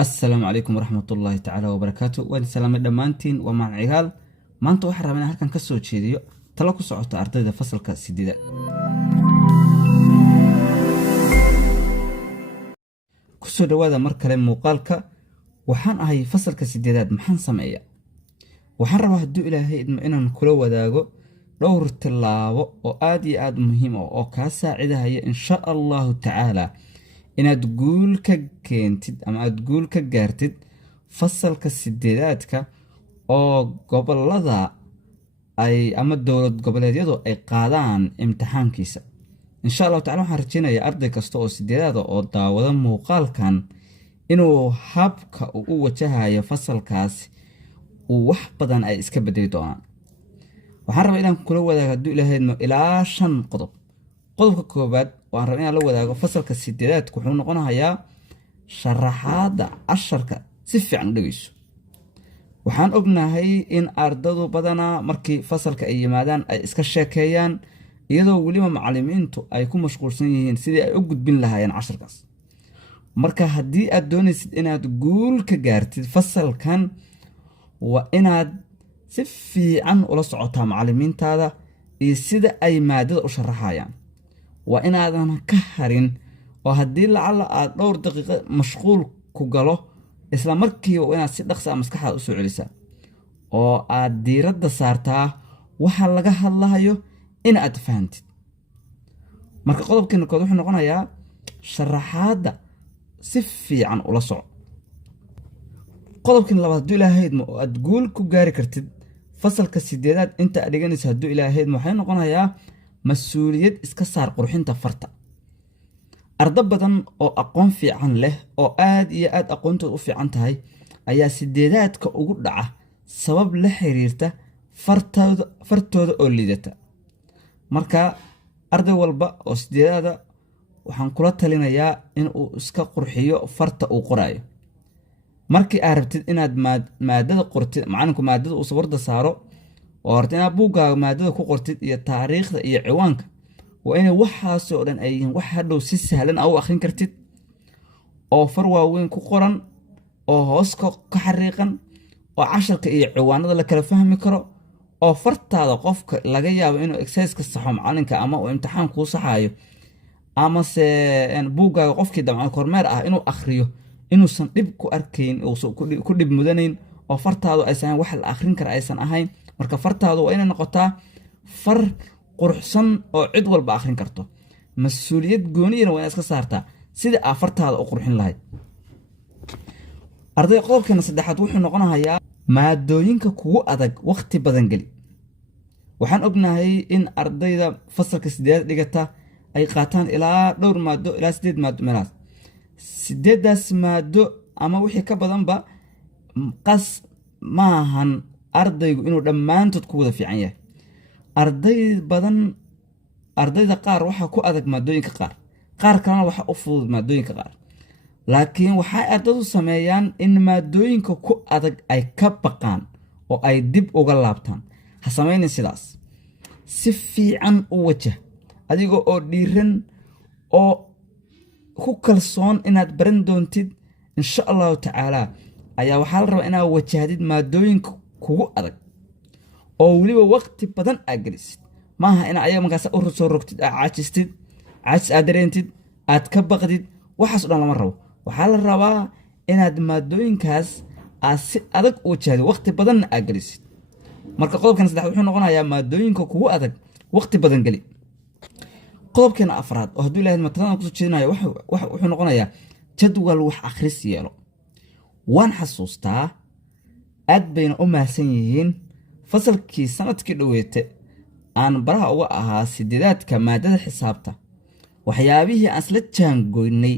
السلام عليكم ورحمة الله تعالى وبركاته وين سلام دمانتين ومع عيال ما أنت واحد رابنا هالكن كسر شيء تلاقوا صعوبة أرتدي فصل كسيدة كسر هذا مركل مقالك وحن هاي فصل كسيدات محن سمعية وحن ربح الدو إلى هي إن كل وداقو دور تلاو وآدي آد مهمة وكاساعدة هي إن شاء الله تعالى inaad guul ka keentid ama aad guul ka gaartid fasalka sideedaadka oo gobolada ay ama dowlad goboleedyadu ay qaadaan imtixaankiisa insha Allah taala waxaan rajeynayaa arday kasta oo sideedaad oo daawada muuqaalkan inuu habka u wajahayo fasalkaas uu wax badan ay iska bedeli doonaan waxaan rabaa inaan kula wadaago haduu ilaahayno ilaa 5 qodob qodobka koobaad waan rabaa inaan la wadaago fasalka sideedaad wuxuu noqonayaa sharaxaada casharka si fiican u dhageyso waxaan ognahay in ardaydu badana markii fasalka ay yimaadaan ay iska sheekeeyaan iyadoo waliba macallimiintu ay ku mashquulsan yihiin sidii ay u gudbin lahaayeen casharkaas marka haddii aad doonaysid inaad guul ka gaartid fasalkan waa inaad si fiican ula socotaa macallimiintaada iyo sida ay maadada u sharaxayaan waa inaadan ka harin oo haddii lacala aad dhowr daqiiqo mashquul ku galo isla markiiba inaad si dhaqso ah maskaxdaada u soo celisaa oo aad diiradda saartaa waxa laga hadlayo in aad fahantid marka qodobkeena kood wuxuu noqonayaa sharaxaadda si fiican ula soco qodobkeena labaad hadduu ilaahaydma oo aad guul ku gaari kartid fasalka sideedaad inta aad dhiganaysa hadduu ilaahaydma waxay noqonayaa مسؤولية iska saar qurxinta farta arda badan oo aqoon fiican leh oo aad iyo aad aqoontooda u fiican tahay ayaa sideedaadka ugu dhaca sabab la xiriirta fartooda oo liidata marka arday walba oo sideedaada waxaan kula talinayaa in uu iska qurxiyo farta uu qorayo markii aad rabtid inaad maadada qortid macallinku maadada uu sawirda saaro وارتنا بوغا مادada ku qortid iyo taariikhda iyo ciwaanka waa inay waxaas oo dhan ay yihiin wax hadhow si sahlan u akhrin kartid oo far waaweyn ku qoran oo hoos ka xariiqan oo casharka iyo ciwaanada la kala fahmi karo oo fartaada qofka laga yaabo inuu exercise ka saxo macallinka ama uu imtixaan ku saxayo ama se buuga qofkii damcaan kormeer ah inuu akhriyo inuusan dhib ku arkayn oo ku dhib mudanayn oo fartaadu aysan wax la akhrin kara aysan ahayn marka fartaadu waa inay noqotaa far quruxsan oo cid walba akhrin karto mas'uuliyad gooniyana waa iska saartaa sida aad fartaada u qurxin lahayd arday qodobkeena saddexaad wuxuu noqonayaa maadooyinka kugu adag waqti badan gali waxaan ognahay in ardayda fasalka sideedaad dhigata ay qaataan ilaa dhowr maado ilaa 8 maado meelaas sideedaas maado ama wixii ka badanba qas maahan ardaygu inuu dhammaantood ku wada fiican yahay ardayda qaar waxa ku adag maadooyinka qaar kalena waxa u fudud maadooyinka qaar laakiin waxa ardaydu sameeyaan in maadooyinka ku adag ay ka baqaan oo ay dib uga laabtaan ha sameeynin sidaas si fiican u wajah adiga oo dhiiran oo ku kalsoon inaad baran doontid insha Allah taala ayaa waxa la rabaa inaad wajahdid maadooyinka kugu adag oo waliba waqti badan aad galisid maaha in ayaga markaas u soo rogtid caajistid aad dareentid aad ka baqdid waxaas dhan lama rabo waxaa la rabaa inaad maadooyinkaas aad si adag u wajahdo waqti badan aad galisid marka qodobkan saddexaad wuxuu noqonayaa maadooyinka kugu adag waqti badan gali qodobkan afraad oo hadduu ilaahay mataladan ku soo jeedinayo wuxuu noqonayaa jadwal wax akhris yeelo waan xasuustaa aad bayna u mahadsan yihiin fasalkii sanadkii dhaweete aan baraha uga ahaa sideedaadka maadada xisaabta waxyaabihii aan isla jaangoynay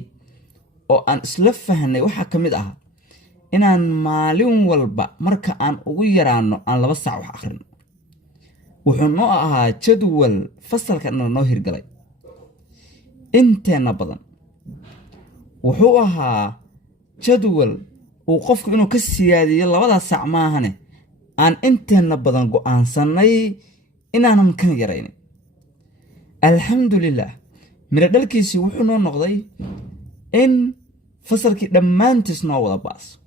oo aan isla fahnay waxa ka mid ah inaan maalin walba marka aan ugu yaraano aan 2 saac wax akhrino wuxuu noo ahaa jadwal fasalka noo hirgalay inteena badan wuxuu ahaa jadwal uu qofku inuu ka siyaadiyo 2 saac maahane aan inteena badan go'aansanay inaanan kan yaraynin alxamdulillah mira dhalkiisii wuxuu noo noqday in fasalkii dhammaantiis noo wada baas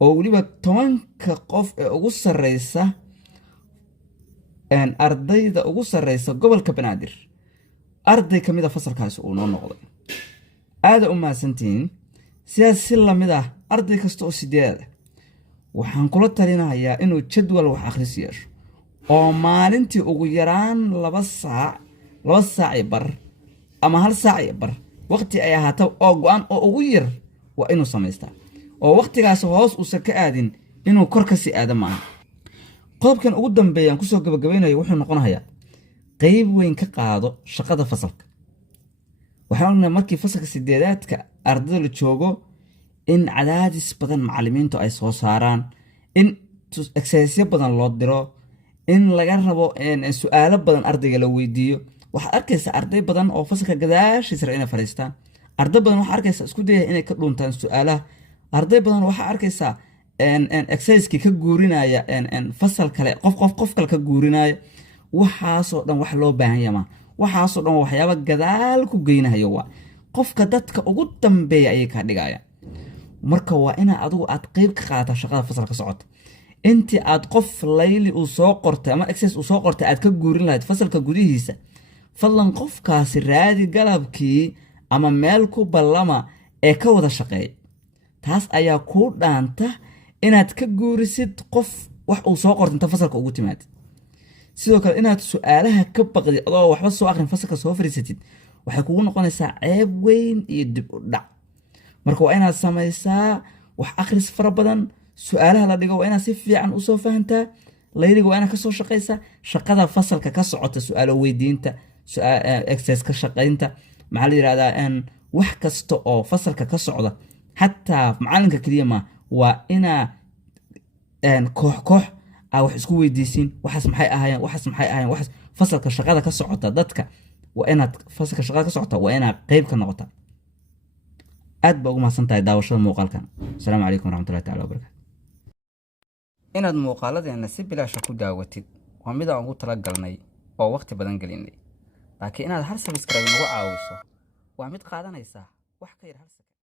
oo weliba 10 qof ee ugu sarreysa ardayda ugu sarreysa gobolka Banaadir arday ka mid ah fasalkaasi uu noo noqday aada u mahadsantihiin sidaas si la mid ah arday kasta oo sideed waxaan kula talinayaa inuu jadwal wax akhris yeesho oo maalintii ugu yaraan 2 saac iyo bar ama 1 saac iyo bar waqti ay ahaato oo go'an oo ugu yar waa inuu samaystaa oo waqtigaas hoos u ka aadin inuu kor ka sii aado maaha qodobkan ugu dambeeyaan kusoo gabagabeynayo wuxuu noqonayaa qayb weyn ka qaado shaqada fasalka waxaan ognahay markii fasalka sideedaadka ardayda la joogo in cadaadis badan macallimiintu ay soo saaraan in exercise badan loo diro in laga rabo su'aalo badan ardayga la weydiiyo waxaad arkaysaa arday badan oo fasalka gadaashiisa inay fariistaan arday badan waxaad arkaysaa isku dayaya inay ka dhuntaan su'aalaha arday badan waxaad arkaysaa exercise ka guurinaya fasal kale qof kale ka guurinaya waxaasoo dhan wax loo baahan yahay waxaasoo dhan waxyaabo gadaal ku geynayo waa qofka dadka ugu dambeeya ayay ka dhigayaan marka waa ina adigu aad qayb ka qaata shaqada fasalka socota intii aad qof layli uu soo qortay ama exercise uu soo qortay aad ka guurin lahayd fasalka gudihiisa fadlan qofkaasi raadi galabkii ama meel ku ballama ee ka wada shaqeey taas ayaa ku dhaanta inaad ka guurisid qof wax uu soo qortay inta fasalka ugu timaad sidoo kale inaad su'aalaha ka baqdid adoo waxba soo akhrin fasalka soo fariisatid waxay kugu noqonaysaa ceeb weyn iyo dib u dhac marka waa inaad samaysaa wax akhris fara badan su'aalaha la dhigo waa inaad si fiican u soo fahantaa layliga waa inaad ka soo shaqaysaa shaqada fasalka ka socota su'aalo weydiinta exercise ka shaqaynta maxaa la yiraahdaa wax kasta oo fasalka ka socda xataa macalinka kaliya ma waa inaa koox wax isku weydiisiin waxaas maxay ahaayeen waxaas fasalka shaqada ka socota dadka waa inaad fasalka shaqada ka socota waa inaad qayb ka noqotaa aad baa ugu mahadsantahay daawashada muuqaalkan asalaamu calaykum waraxmatullahi taala wabarakaatu inaad muuqaaladeena si bilaasha ku daawatid waa mid aan ugu talagalnay oo waqti badan gelinay laakiin inaad hal subscribe nagu caawiso waa mid qaadanaysa wax ka yar hal